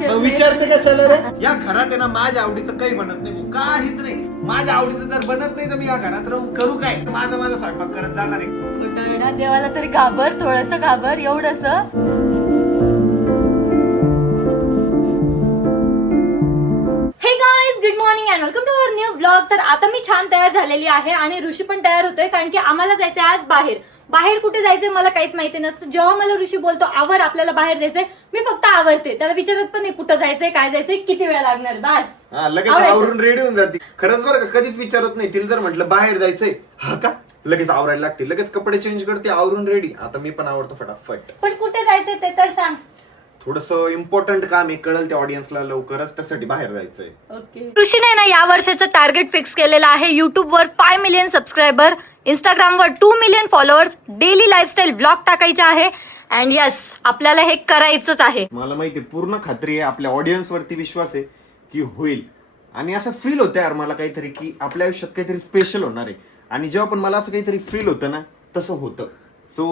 विचारते कशाला रे? या घरात आहे ना माझ्या आवडीचं काही बनत नाही, काहीच नाही. माझ्या आवडीचं जर बनत नाही तर मी या घरात राहून करू काय? माझा स्वयंपाक करत जाणार आहे. कुठं देवाला तरी घाबर, थोडस घाबर, एवढस. Hey guys, good morning and welcome to our new blog. तर आता मी छान तयार झालेली आहे आणि ऋषी पण तयार होतोय, कारण की आम्हाला जायचंय आज बाहेर. बाहेर कुठे जायचंय मला काहीच माहिती नसतं. जेव्हा मला ऋषी बोलतो आवर, आपल्याला बाहेर जायचंय, मी फक्त आवरते. त्याला विचारत पण नाही कुठं जायचंय, काय जायचंय, किती वेळ लागणार, बस लगेच आवरून रेडी होऊन जाते. खरंच बरं का, कधीच विचारत नाही. तिला जर म्हटलं बाहेर जायचंय, हा का, लगेच आवरायला लागते, लगेच कपडे चेंज करते, आवरून रेडी. आता मी पण आवरतो फटाफट. पण कुठे जायचंय ते तर सांग. थोडस इम्पॉर्टंट काम आहे, कळलं त्या ऑडियन्सला लवकरच, त्यासाठी बाहेर जायचंय. ओके. ऋषीने ना या वर्षाचं टार्गेट फिक्स केलेलं आहे. युट्यूबवर 5 मिलियन सबस्क्रायबर, इंस्टाग्रामवर 2 million followers, daily lifestyle blog टाकायचे आहे. अँड यस, आपल्याला हे करायचंच आहे. मला माहिती, पूर्ण खात्री आहे, आपल्या ऑडियन्स वरती विश्वास आहे की होईल. आणि असं फील होतं यार मला काहीतरी, की आपल्या आयुष्यात काहीतरी स्पेशल होणार आहे. आणि जेव्हा पण मला असं काहीतरी फील होतं ना, तसं होतं. सो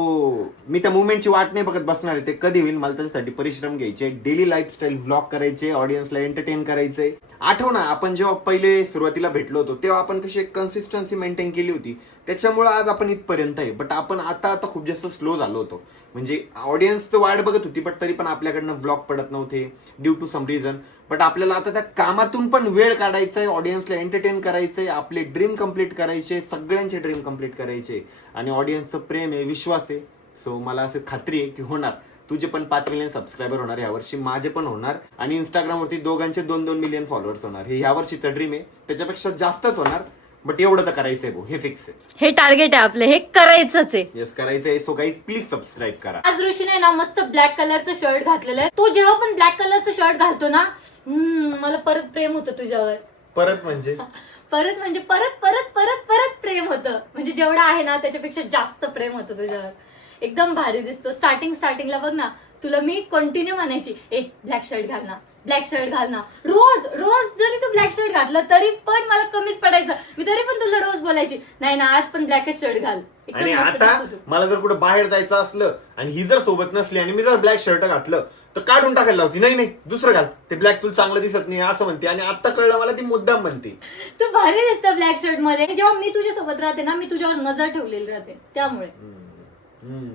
मी त्या मुवमेंटची वाट नाही बघत बसणार आहे. ते कधी होईल, मला त्याच्यासाठी परिश्रम घ्यायचे, डेली लाईफस्टाईल व्लॉग करायचे, ऑडियन्सला एंटरटेन करायचे. आठव ना, आपण जेव्हा पहिले सुरुवातीला भेटलो होतो तेव्हा आपण कशी एक कन्सिस्टन्सी मेंटेन केली होती, त्याच्यामुळे आज आपण इथपर्यंत आहे. बट आपण आता खूप जास्त स्लो झालो होतो. म्हणजे ऑडियन्स तर वाट बघत होती, बट तरी पण आपल्याकडनं व्लॉग पडत नव्हते due to some reason. But आपल्याला आता त्या कामातून पण वेळ काढायचा आहे, ऑडियन्सला एंटरटेन करायचंय, आपले ड्रीम कम्प्लीट करायचे, सगळ्यांचे ड्रीम कम्प्लीट करायचे. आणि ऑडियन्सचं प्रेम आहे, विश्वास आहे. सो मला असं खात्री आहे की होणार. तुझे पण 5 मिलियन सबस्क्रायबर होणार यावर्षी, माझे पण होणार. आणि इंस्टाग्रामवरती दोघांचे 2-2 मिलियन फॉलोअर्स होणार. हे यावर्षीचं ड्रीम आहे, त्याच्यापेक्षा जास्तच होणार. बट एवढं तर करायचंय भाऊ, हे फिक्स आहे. हे टार्गेट आहे आपलं, हे करायचंच आहे. येस, करायचंय. सो गाईज प्लीज सबस्क्राईब करा. आज ऋषीने ना मस्त ब्लॅक कलरचं शर्ट घातलेलं आहे. तो जेव्हा पण ब्लॅक कलरचं शर्ट घालतो ना, मला परत प्रेम होतं तुझ्यावर. परत म्हणजे परत प्रेम होतं. म्हणजे जेवढं आहे ना त्याच्यापेक्षा जास्त प्रेम होतं तुझ्यावर. एकदम भारी दिसतो. स्टार्टिंगला बघ ना, तुला मी कंटिन्यू म्हणायची, ए ब्लॅक शर्ट घाल ना, ब्लॅक शर्ट घाल ना. रोज जरी तू ब्लॅक शर्ट घातलं तरी पण मला कमीच पडायचं. मी तरी पण तुला रोज बोलायची, नाही ना आज पण ब्लॅकच शर्ट घाल. आणि आता मला जर कुठे बाहेर जायचं असलं आणि ही जर सोबत नसली आणि मी जर ब्लॅक शर्ट घातलं तर काढून टाकायला लावती, नाही दुसरं घाल, ते ब्लॅक तुला चांगलं दिसत नाही असं म्हणते. आणि आता कळलं मला, ती मुद्दाम म्हणते. तू भारी दिसतं ब्लॅक शर्ट मध्ये. जेव्हा मी तुझ्या सोबत राहते ना, मी तुझ्यावर नजर ठेवलेली राहते, त्यामुळे.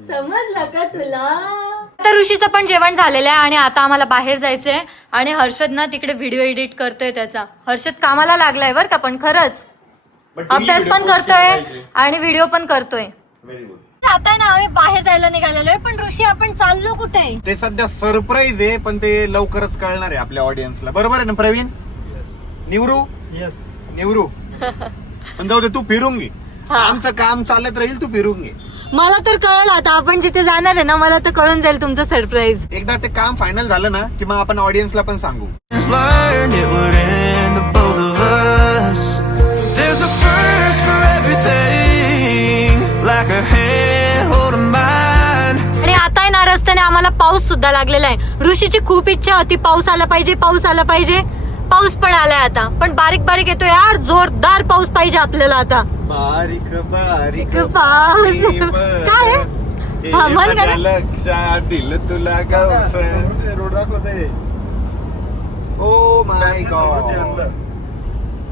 समजलं का तुला? तर ऋषीचं पण जेवण झालेलं आहे आणि आता आम्हाला बाहेर जायचंय. आणि हर्षद ना तिकडे व्हिडिओ एडिट करतोय त्याचा. हर्षद कामाला लागलाय बरं का, पण खरंच अभ्यास पण करतोय आणि व्हिडिओ पण करतोय. Very good. आता ना आम्ही बाहेर जायला निघालेलो आहे. पण ऋषी आपण चाललो कुठे? ते सध्या सरप्राईज आहे, पण ते लवकरच कळणार आहे आपल्या ऑडियन्सला. बरोबर आहे ना प्रवीण? निवरू पण जाऊ दे, तू फिरून घे. आमचं काम चालत राहील, तू फिरून घे. मला तर कळलं आता आपण जिथे जाणार आहे ना, मला तर कळून जाईल तुमचं सरप्राईज. एकदा ते काम फायनल झालं ना की मग आपण ऑडियन्सला पण सांगू. आणि आता आहे ना रस्त्याने आम्हाला पाऊस सुद्धा लागलेला आहे. ऋषीची खूप इच्छा होती पाऊस आला पाहिजे. पाऊस पण आलाय आता, पण बारीक येतो यार. जोरदार पाऊस पाहिजे आपल्याला आता. बारीक पाऊस काय म्हण का? लक्षात दिलं तुला रोड दाखवते. ओ माय गॉड,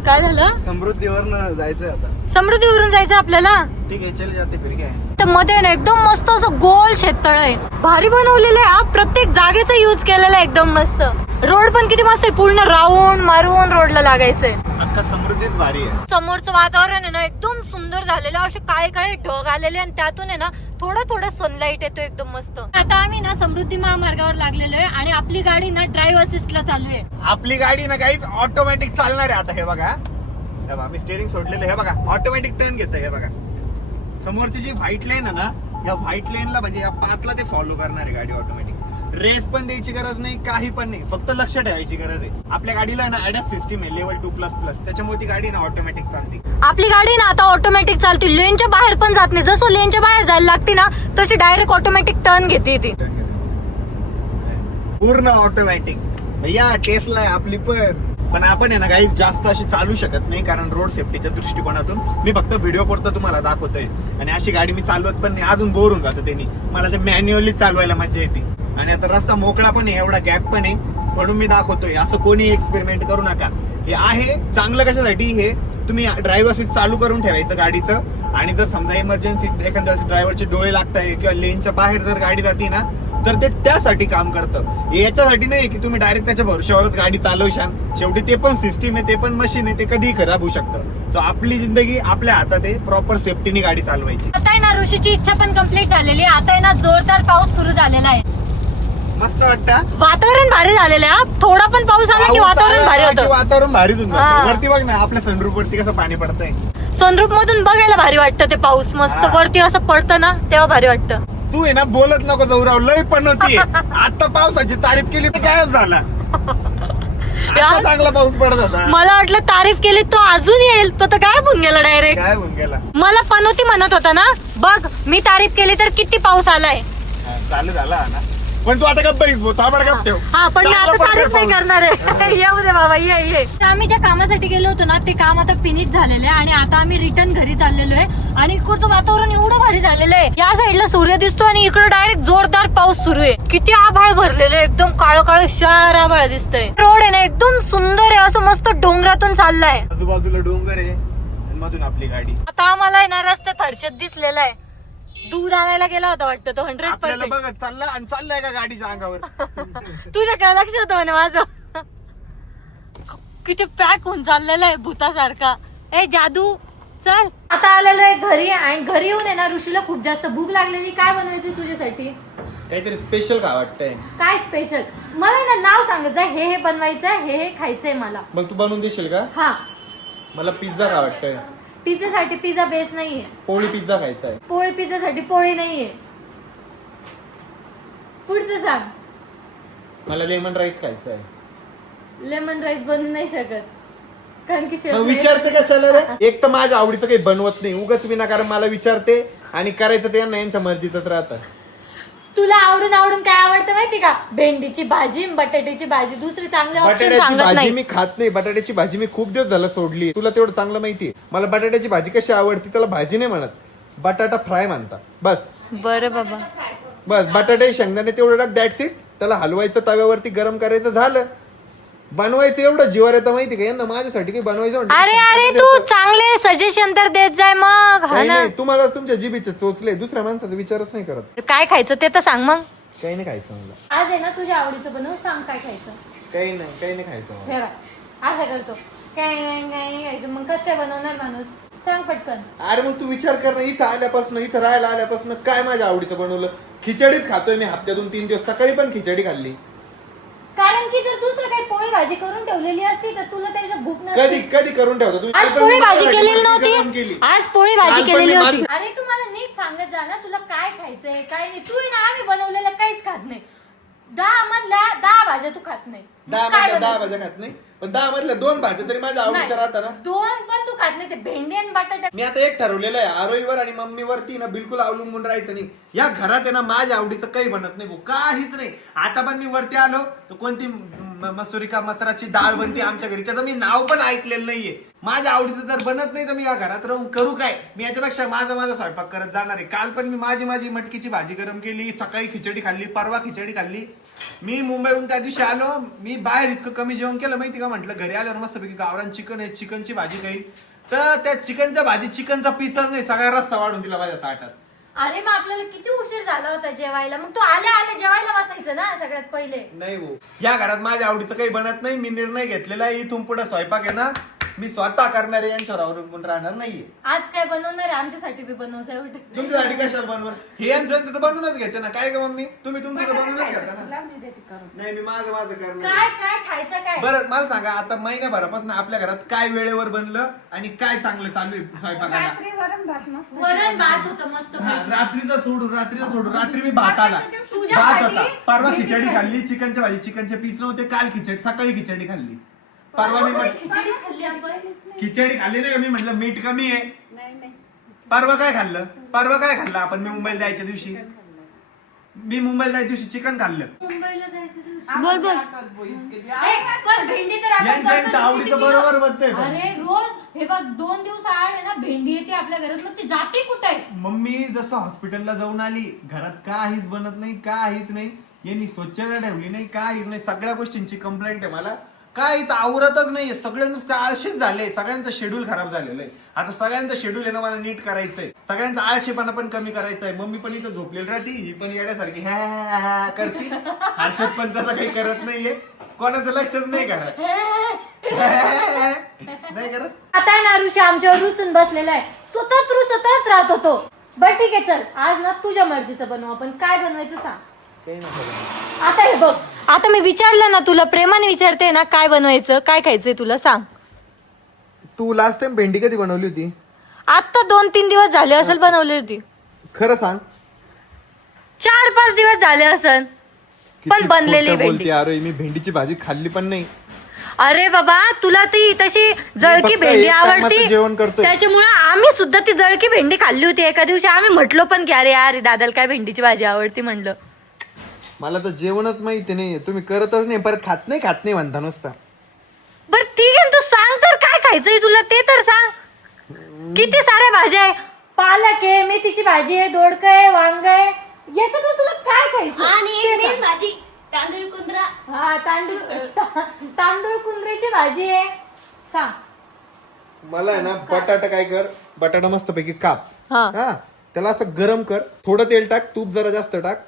काय झालं? समृद्धीवर जायचंय आता. समृद्धीवरून जायचं आपल्याला. ठीक आहे, चल जाते फिर काय. तर मध्ये ना एकदम मस्त असं गोल शेततळ आहे, भारी बनवलेलं आहे. प्रत्येक जागेचा यूज केलेला आहे, एकदम मस्त. रोड पण किती मस्त आहे, पूर्ण राऊंड मारून रोडला लागायचंय. अख्खा समृद्धीच भारी आहे. समोरचं वातावरण आहे ना एकदम सुंदर झालेलं. असे काळे ढग आलेले आणि त्यातून आहे ना थोडं सनलाइट येतो, एकदम मस्त. आता आम्ही ना समृद्धी महामार्गावर लागलेलो आहे आणि आपली गाडी ना ड्राईव्ह असिस्टला चालू आहे. आपली गाडी ना काहीच ऑटोमॅटिक चालणार आहे आता. हे बघा, मी स्टेरिंग सोडलेलं, हे बघा ऑटोमॅटिक टर्न घेत. हे बघा समोरची जी व्हाईट लाईन आहे ना, या व्हाईट लाईनला म्हणजे या पाथला ते फॉलो करणार आहे गाडी ऑटोमॅटिक. रेस पण द्यायची गरज नाही, काही पण नाही, फक्त लक्ष ठेवायची गरज आहे. आपल्या गाडीला ना ADAS सिस्टीम आहे लेवल 2++, त्याच्यामुळे ती गाडी ना ऑटोमॅटिक चालते. आपली गाडी ना आता ऑटोमॅटिक चालते, लेनच्या बाहेर पण जात नाही. जसं लेनच्या बाहेर जायला लागते ना तशी डायरेक्ट ऑटोमॅटिक टर्न घेते ती, पूर्ण ऑटोमॅटिक. या टेस्ला आहे आपली पण आपण आहे ना काही जास्त अशी चालू शकत नाही, कारण रोड सेफ्टीच्या दृष्टिकोनातून मी फक्त व्हिडिओ पुरतं तुम्हाला दाखवतोय. आणि अशी गाडी मी चालवत पण नाही, अजून बोर होऊन जातं त्यांनी. मला ते मॅन्युअली चालवायला मजा येते. आणि आता रस्ता मोकळा पण आहे, एवढा गॅप पण आहे, म्हणून मी दाखवतोय. असं कोणी एक्सपेरिमेंट करू नका. हे आहे चांगलं कशासाठी, हे तुम्ही ड्रायव्हर सीट चालू करून ठेवायचं गाडीचं, आणि जर समजा इमर्जन्सी एखाद्या ड्रायव्हरचे डोळे लागताय किंवा लेनच्या बाहेर जर गाडी राहते ना, तर ते त्यासाठी काम करतं. हे याच्यासाठी नाही की तुम्ही डायरेक्ट त्याच्या भरोश्यावरच गाडी चालवशान. शेवटी ते पण सिस्टीम आहे, ते पण मशीन आहे, ते कधीही खराब होऊ शकतं. सो आपली जिंदगी आपल्या हातात आहे, प्रॉपर सेफ्टीने गाडी चालवायची. आता आहे ना ऋषीची इच्छा पण कम्प्लीट झालेली आहे. आता आहे ना जोरदार पाऊस सुरू झालेला आहे. मस्त वाटतं. वातावरण भारी झालेलं आहे. थोडा पण पाऊस आला की वातावरण भारी होतं. वातावरण भारीच होऊन हा. जातं. वरती बघ ना आपल्या सनरूफ वरती कसं पाणी पडतंय. सनरूफ मधून बघायला भारी वाटतं ते पाऊस. मस्त हा. वरती असं पडतं ना तेव्हा भारी वाटतं. तू आहे ना बोलत नको जाऊ, लय पण होती. आता पावसाची तारीफ केली तर काय झाला. आता चांगला पाऊस पडत होता. मला वाटलं तारीफ केली तो अजून येईल, तो तर गायब होऊन गेला डायरेक्ट. काय होऊन गेला. मला पनोती म्हणत होता ना, बघ मी तारीफ केली तर किती पाऊस आलाय. हा, चालू झाला ना. पण तू आता गप्प बैस, थांबड गप्प ठेव. हा पण मी आता चांगला तारीफ पडतोय नाही करणार आहे. येऊ दे बाबा, ये. तर आम्ही ज्या कामासाठी गेलो होतो ना, ते काम आता फिनिश झालेलं आहे आणि आता आम्ही रिटर्न घरी चाललेलो आहे. आणि इकडचं वातावरण एवढं भारी झालेलं आहे. या साईडला सूर्य दिसतो आणि इकडे डायरेक्ट जोरदार पाऊस सुरू आहे. किती आभाळ भरलेलं आहे, एकदम काळं काळं शार आभाळ दिसतंय. रोड आहे ना एकदम सुंदर आहे, असं मस्त डोंगरातून चाललाय. आजूबाजूला डोंगर आहे आणि मधून आपली गाडी. आता आम्हाला आहे ना रस्त्यात हर्षद दिसलेला आहे. दूध आणायला गेला होता वाटतं तो. आपल्याला 100% बघत चालला आणि चाललाय का गाडीच्या अंगावर. तुझ्या काय लक्ष होतं म्हणे माझं. किती पॅक होऊन चाललेलं आहे भूतासारखा. ए जादू चल. आता आलेलो आहे घरी आणि घरी येऊन आहे ना ऋषीला खूप जास्त भूक लागलेली. काय बनवायचं तुझ्यासाठी? काहीतरी स्पेशल का वाटतंय. काय स्पेशल? मला ना नाव सांगत जा. हे बनवायचं, हे खायचंय मला. मग तू बनवून देशील का? हा. मला पिझ्झा का वाटतंय. पिझ्झासाठी पिझ्झा बेस नाहीये. पोळी पिझ्झा खायचा आहे. पोळी पिझ्झासाठी पोळी नाहीये. पुढचं सांग. मला लेमन राईस खायचा आहे. लेमन राईस बनवू नाही शकत कारण की मग विचारते कशाला रे. एक तर माझ्या आवडीचं काही बनवत नाही, उगाच विनाकारण मला विचारते. आणि करायचं ते यांच्या मर्जीच राहतं. तुला आवडून काय आवडतं माहिती का? भेंडीची भाजी, बटाट्याची भाजी. दुसरी चांगले ऑप्शन बटाट्याची सांगत भाजी नाही. मी खात नाही. बटाट्याची भाजी मी खूप दिवस झालं सोडली. तुला तेवढं चांगलं माहितीये. मला बटाट्याची भाजी कशी आवडती, त्याला भाजी नाही म्हणत, बटाटा फ्राय म्हणतात. बस बरं बाबा. बस बटाटे शेंगदाणे तेवढं टाक, दॅट्स इट. त्याला हलवायचं, तव्यावरती गरम करायचं, झालं. बनवायचं एवढं जीवावर येतं माहिती का यांना माझ्यासाठी काही बनवायचं म्हणलं. अरे तू चांगले सजेशन तर देत जाय मग. हा ना. तुम्हाला तुमच्या जिभेचे चोचले, दुसऱ्या माणसाचा विचारच नाही करत. काय खायचं ते तर सांग मग. काही नाही खायचं मला. आज आहे ना तुझ्या आवडीचं बनव. सांग काय खायचं. काही नाही खायचं मला. ठेवा असं करतो. काय नाही खायचं. मग कसं काय बनवणार माणूस? सांग पटकन. अरे मग तू विचार कर ना. इथं आल्यापासून, इथं राहायला आल्यापासून काय माझ्या आवडीचं बनवलं. खिचडीच खातोय मी हप्त्यातून 3 दिवस. सकाळी पण खिचडी खाल्ली. कारण की जर दुसरं काही पोळी भाजी करून ठेवलेली असती तर तुला त्याच्या भूक कधी नसती. कधी करून ठेवता तुम्ही. आज पोळी भाजी केलेली गरम नव्हती. केली. आज पोळी भाजी काल पण केलेली मी होती. अरे तू मला नीट सांगत जा ना, तुला काय खायचंय काय नाही. तू आहे ना आम्ही बनवलेलं काहीच खात नाही. 10 मधल्या 10 भाज्या तू खात नाही. मग 10 काय मधल्या 10 बनवायचं? भाज्या खात नाही, पण 10 मधल्या 2 भाज्या तरी माझ्या आवडीच्या राहतात ना. 2 पण तू खात नाही. ते भेंडी आणि बटाटा. मी आता एक ठरवलेलं आहे, आरोहीवर आणि मम्मीवरती ना बिलकुल अवलंबून राहायचं नाही. या घरात आहे ना माझ्या आवडीचं काही बनत नाही भाऊ, काहीच नाही. आता पण मी वरती आलो तर कोणती मसुरी का मसराची डाळ बनते आमच्या घरी, त्याचं मी नाव पण ऐकलेलं नाहीये. माझ्या आवडीचं जर बनत नाही तर मी या घरात राहून करू काय. मी याच्यापेक्षा माझा स्वयंपाक करत जाणार आहे. काल पण मी माझी मटकीची भाजी गरम केली, सकाळी खिचडी खाल्ली, परवा खिचडी खाल्ली. मी मुंबईहून त्या दिवशी आलो, मी बाहेर इतकं कमी जेवण केलं माहिती का. म्हटलं घरी आल्यावर मस्तपैकी गावरान चिकन आहे, चिकनची भाजी खाईल. तर त्या चिकनच्या भाजी चिकनचा पीसच नाही, सगळा रस्ता वाढून दिला माझ्या ताटात. अरे मग आपल्याला किती उशीर झाला होता जेवायला. मग तू आल्या जेवायला बसायचं ना सगळ्यात पहिले. नाही भाऊ, या घरात माझ्या आवडीचं काही बनत नाही. मी निर्णय घेतलेला आहे, इथून पुढे स्वयंपाक आहे ना मी स्वतः करणारे, यांच्यावर अवलंबून राहणार नाहीये. आज काय बनवणार आहे? आमच्यासाठी बी बनवायचं एवढं. तुमच्यासाठी कशाला बनवणार. हे यांचं तर बनवूनच घेते ना. काय का मम्मी, तुम्ही तुमचं तर बनवूनच घेता ना. नाही मी माझं करणार. काय खायचं काय? बरं मला सांगा, आता महिन्याभरापासून आपल्या घरात काय वेळेवर बनलं आणि काय चांगलं चालू आहे स्वयंपाकाला. वरण भात होतं मस्त. रात्रीचं सोडून रात्री मी भात आला. भात होता. परवा खिचडी खाल्ली, चिकनच्या भाजी, चिकनचे पीस नव्हते. काल सकाळी खिचडी खाल्ली. परवा मी खिचडी खाल्ली आपण. खिचडी खाल्ली नाही. मी म्हटलं मीठ कमी आहे. परवा काय खाल्लं आपण. मी मुंबईला जायच्या दिवशी चिकन खाल्लं. मुंबईला जायचं पण भेंडी तर आपण यांच्या करतो आवडीचं किती बरोबर किलो? बनतंय. अरे रोज हे बघ 2 दिवस आड आहे ना भेंडी येते आपल्या घरात. मग ती जाते कुठे? मम्मी जसं हॉस्पिटलला जाऊन आली, घरात काहीच बनत नाही, काहीच नाही. यांनी स्वच्छता ठेवली नाही, काय नाही, सगळ्या गोष्टींची कंप्लेंट आहे मला. काय इथं आवरतच नाहीये, सगळे नुसते आळशीच झाले, सगळ्यांचं शेड्यूल खराब झालेलं आहे. आता सगळ्यांचं शेड्यूल आहे ना मला नीट करायचंय, सगळ्यांचा आळशीपणा पण कमी करायचा आहे. मम्मी पण इथं झोपलेली राहती, ही पण येण्यासारखी ह्या करती. हर्षद पण तसं काही करत नाहीये, कोणाचं लक्षच नाही करत. नाही करत. आता ना ऋषी आमच्यावर रुसून बसलेला आहे, सतत राहत होतो. बरं ठीक आहे, चल आज ना तुझ्या मर्जीचं बनवू आपण. काय बनवायचं सांग. आता हे बघ, आता मी विचारलं ना तुला, प्रेमाने विचारते ना, काय बनवायचं, काय खायचंय तुला सांग. तू लास्ट टाइम भेंडी कधी बनवली होती? आता 2-3 दिवस झाले असेल बनवली होती. खरं सांग. 4-5 दिवस झाले असेल पण बनलेली भेंडी. अरे मी भेंडीची भाजी खाल्ली पण नाही. अरे बाबा, तुला ती तशी जळकी भेंडी आवडती, जेवण करतोय त्याच्यामुळे आम्ही सुद्धा ती जळकी भेंडी खाल्ली होती. एका दिवशी आम्ही म्हटलो पण की अरे यार दादाला काय भेंडीची भाजी आवडती म्हणलं. मला तर जेवणच माहिती नाही, तुम्ही करतच नाही, परत खात नाही म्हणता नुसता. बर ठीक आहे, तू सांग तर काय खायचंय तुला ते तर सांग. किती साऱ्या भाज्या आहे, पालक आहे, मेथीची भाजी आहे, दोडक आहे, वांग आहे, याच्यातलं तुला काय खायचं. आणि भाजी तांदूळ कुंद्रा. हा तांदूळ कुंद्र्याची भाजी आहे. सांग. मला आहे ना बटाटा काय कर, बटाटा मस्त पैकी काप, हा त्याला असं गरम कर, थोडं तेल टाक, तूप जरा जास्त टाक,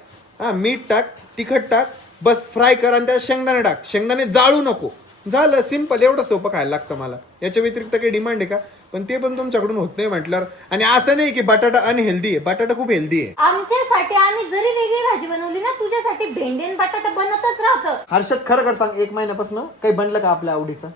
मीठ टाक, तिखट टाक, बस फ्राय कर, आणि त्यात शेंगदाणे टाक. शेंगदाणे जाळू नको. झालं, सिंपल. एवढं सोपं खायला लागतं मला. याच्या व्यतिरिक्त काही डिमांड आहे का? पण ते पण तुमच्याकडून होत नाही म्हटल्यावर. आणि असं नाही की बटाटा अनहेल्दी आहे, बटाटा खूप हेल्दी आहे. आमच्यासाठी आम्ही जरी वेगळी भाजी बनवली ना, तुझ्यासाठी भेंडी आणि बटाटा बनतच राहतं. हर्षद खरं कर सांग, 1 महिन्यापासून काही बनलं का आपल्या आवडीचं?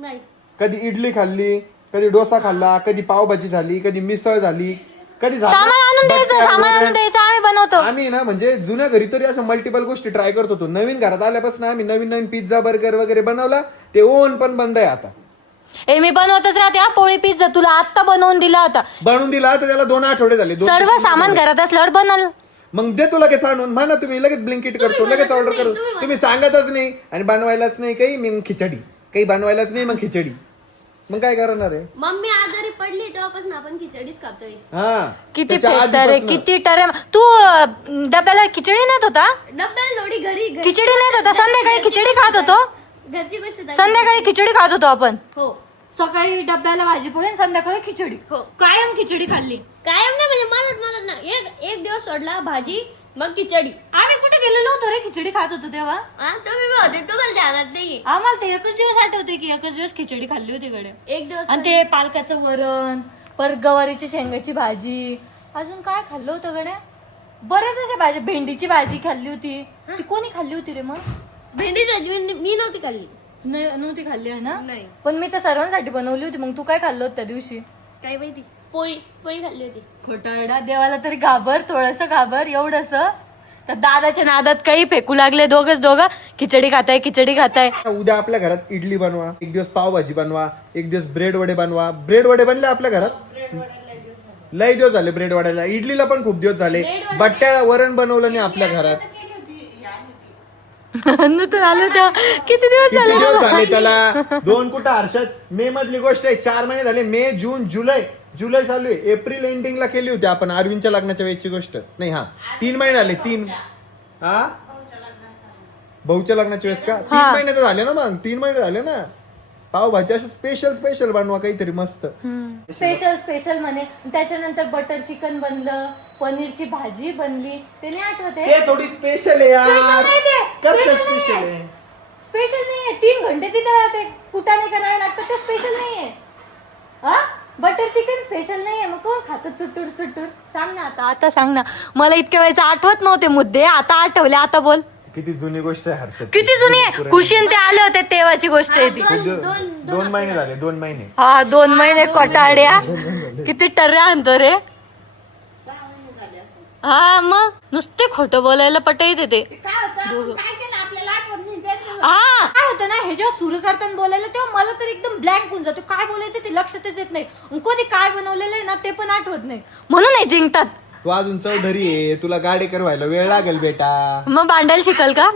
नाही. कधी इडली खाल्ली, कधी डोसा खाल्ला, कधी पावभाजी झाली, कधी मिसळ झाली, कधी सामान आणून द्यायचं, आम्ही बनवतो. आम्ही ना म्हणजे जुन्या घरी तरी अशा मल्टिपल गोष्टी ट्राय करत होतो. नवीन घरात आल्यापासून आम्ही नवीन पिझ्झा बर्गर वगैरे बनवला. ते ओव्हन पण बंद आहे आता. मी बनवतच राहते. पोळी पिझ्झा तुला आता बनवून दिला होता. बनवून दिला तर त्याला 2 आठवडे झाले. सर्व सामान घरात असल्यावर बनल. मग दे तू लगेच आणून. म्हणा तुम्ही लगेच ब्लिंकिट करतो, लगेच ऑर्डर करतो. तुम्ही सांगतच नाही आणि बनवायलाच नाही काही. मग खिचडी काही बनवायलाच नाही, मग खिचडी. मग काय करणार आहे? मम्मी आजारी पडली तेव्हापासून आपण खिचडीच खातोय. किती फेकता रे, किती टरे. तू डब्याला खिचडी नेत होता? डब्याला थोडी घरी खिचडी नेत होता. संध्याकाळी खिचडी खात होतो. घरची गोष्ट. संध्याकाळी खिचडी खात होतो आपण. हो. सकाळी डब्याला भाजी पोळी, संध्याकाळी खिचडी. हो. कायम खिचडी खाल्ली. कायम नाही म्हणजे मदत ना. एक दिवस सोडला भाजी, मग खिचडी. आम्ही कुठे गेलेलो होतो रे खिचडी खात होतो तेव्हा? तुम्ही होते, तुम्हाला जाणार नाही. आम्हाला ते एकच दिवस आठवते की एकच दिवस खिचडी खाल्ली होती कडे. एक दिवस. आणि ते पालकाचं वरण, परत गवारीची शेंगाची भाजी, अजून काय खाल्लं होतं गड्या? बरेच अशा भाजी. भेंडीची भाजी खाल्ली होती. ती कोणी खाल्ली होती रे? मग भेंडी भाजी मी नव्हती खाल्ली. नव्हती खाल्ली आहे ना? नाही. पण मी तर सर्वांसाठी बनवली होती. मग तू काय खाल्लं होतं त्या दिवशी? काय माहिती. पोळी खाल्ली होती. खोटारडा. देवाला तरी घाबर, थोडस घाबर. एवढस तर दादाच्या नादात काही फेकू लागले दोघं. खिचडी खाताय. उद्या आपल्या घरात इडली बनवा, एक दिवस पावभाजी बनवा, एक दिवस ब्रेड वडे बनवा. ब्रेड वडे बनले आपल्या घरात लय दिवस झाले. ब्रेड वड्याला, इडलीला पण खूप दिवस झाले. बट्ट्या वरण बनवलं नाही आपल्या घरात. किती दिवस झाले त्याला? 2 कुठं हर्षद? मे मधली गोष्ट आहे. 4 महिने झाले. मे, जून, जुलै चालू आहे. एप्रिल एंडिंगला केली होती आपण अरविंदच्या लग्नाच्या वेळची गोष्ट. नाही 3 महिने झाले. 3 भाऊच्या लग्नाच्या वेळेस का? 3 महिने तर झाले ना. मग 3 महिने झाले ना. पावभाजी असं स्पेशल बनवा काहीतरी मस्त. स्पेशल म्हणे. त्याच्यानंतर बटर चिकन बनलं, पनीरची भाजी बनली. ते नाही आठवते? ते थोडी स्पेशल आहे यार. स्पेशल नाहीये. 3 घंटे तिथं ते कुटाने करायला लागतं. ते स्पेशल नाहीये. बटर चिकन स्पेशल नाहीये. मग कोण खातं चुटूर? सांग ना आता सांग ना. मला इतक्या वेळेचं आठवत नव्हते मुद्दे, आता आठवले. आता बोल. किती जुनी गोष्ट आहे हर्षद. किती जुनी आहे. खुशीन ते आले होते तेव्हाची गोष्ट आहे ती. 2 महिने झाले. 2 महिने. 2 महिने कोटाड्या. किती टर्रा आणतो रे. मग नुसते खोटं बोलायला पटत ते. काय होतं ना, हे जेव्हा सुरू करताना बोलायला तेव्हा मला तर एकदम ब्लँक होऊन जातो. काय बोलायचं ते लक्षातच येत नाही. कोणी काय बनवलेलं आहे ना ते पण आठवत नाही. म्हणून नाही जिंकतात. तू अजून चौधरी आहे, तुला गाडी करवायला वेळ लागेल बेटा. मग भांडायला शिकल का?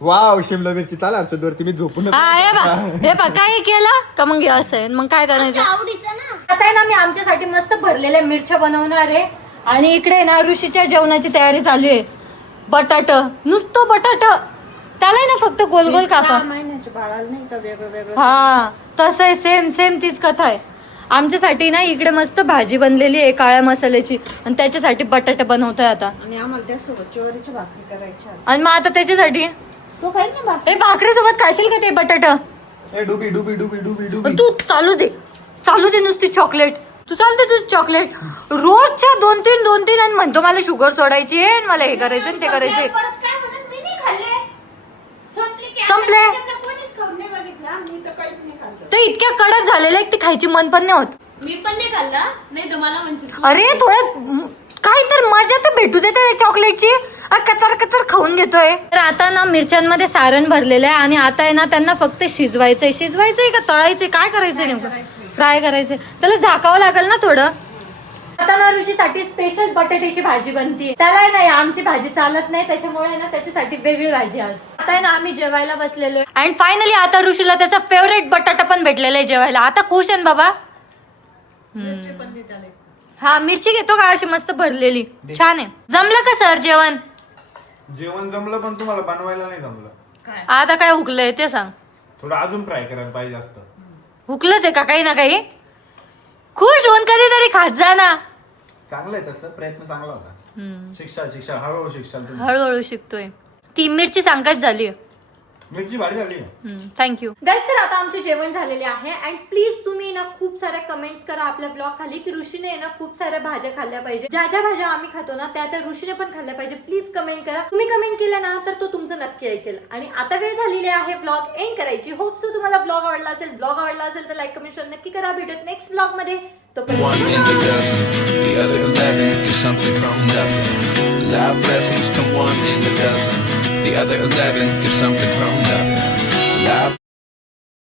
वाव, शिमला मिरची. चाल हर्षद वरती मी झोपून. हे बा काय केलं का मग असं आहे. मग काय करायचं? आवडीचं ना. आता आहे ना, मी आमच्यासाठी मस्त भरलेल्या मिरच्या बनवणार आहे. आणि इकडे ना ऋषीच्या जेवणाची तयारी चालू आहे. बटाट, नुसतं बटाट, त्याला आहे ना फक्त गोल गोल कापा. महिन्याच्या बाळाला नाही का वेगळं वेगळं. हा तसं आहे, सेम सेम तीच कथा आहे. आमच्यासाठी ना इकडे मस्त भाजी बनलेली आहे काळ्या मसाल्याची आणि त्याच्यासाठी बटाटे बनवताय आता. आणि आम्हाला त्यासोबत ज्वारीच्या भाकरी करायच्या. आणि मग आता त्याच्यासाठी तो खाईल ना भाकरी. हे भाकरीसोबत खाशील का ते बटाट? डुबी डुबी डुबी डुबी डुबी. तू चालू दे नुसती चॉकलेट. तू चालते तुझी चॉकलेट रोजच्या 2-3 आणि म्हणतो मला शुगर सोडायची आहे आणि मला हे करायचं आणि ते करायचंय. परत काय म्हणत, मी नाही खाल्ले. संपले की संपले. आता त्यातलं कोणीच खाऊन नाही बघितलं. आम्ही तर काहीच नाही खाल्लं. ते इतक्या कडक झालेले की खायची मन पण नाही होत. मी पण नाही खाल्ला, नाही तर मला म्हणजे अरे थोडं काय तर मजा तर भेटू दे त्या चॉकलेटची. कचर कचर खाऊन घेतोय. तर आता ना मिरच्यांमध्ये सारण भरलेलं आहे आणि आता आहे ना त्यांना फक्त शिजवायचंय का तळायचंय, काय करायचंय नेमकं? फ्राय करायचंय. त्याला झाकावं लागेल ना थोडं. आता ना ऋषीसाठी स्पेशल बटाट्याची भाजी बनतीये. त्याला आहे ना आमची भाजी चालत नाही, त्याच्यामुळे ना त्याच्यासाठी वेगळी भाजी आज. आता आहे ना आम्ही जेवायला बसलेलो आहे आणि फायनली आता ऋषीला त्याचा फेवरेट बटाटा पण भेटलेला आहे जेवायला. आता खुश आहे ना बाबा? हा मिरची घेतो का अशी मस्त भरलेली, छान आहे. जमलं का सर जेवण? जेवण जमलं पण तुम्हाला बनवायला नाही जमलं. आता काय हुकलंय ते सांग. थोडं अजून फ्राय करायला पाहिजे असतं. हुकलंच आहे का काही ना काही? खुश होऊन कधीतरी खात जा ना. चांगलं आहे तसं, प्रयत्न चांगला होता. शिक्षा हळूहळू शिक्षा. हळूहळू शिकतोय. ती मिरची सांगायच झाली. मिरची भारी झाली. Thank you guys. तर आता आमचे जेवण झालेले आहे अँड प्लीज तुम्ही ना खूप साऱ्या कमेंट्स करा आपल्या ब्लॉग खाली की ऋषीने ना खूप साऱ्या भाज्या खाल्ल्या पाहिजे. ज्या ज्या भाज्या आम्ही खातो ना त्या त्या ऋषीने पण खाल्ल्या पाहिजे. प्लीज कमेंट करा. तुम्ही कमेंट केलं ना तर तो तुमचं नक्की ऐकेल. आणि आता वेळ झालेली आहे ब्लॉग एंड करायची. होप सो तुम्हाला ब्लॉग आवडला असेल. ब्लॉग आवडला असेल तर लाईक कमेंट शेअर नक्की करा. भेटत नेक्स्ट ब्लॉग मध्ये. One in a dozen, the other 11 get something from nothing. Life lessons come one in a dozen, the other 11 get something from nothing.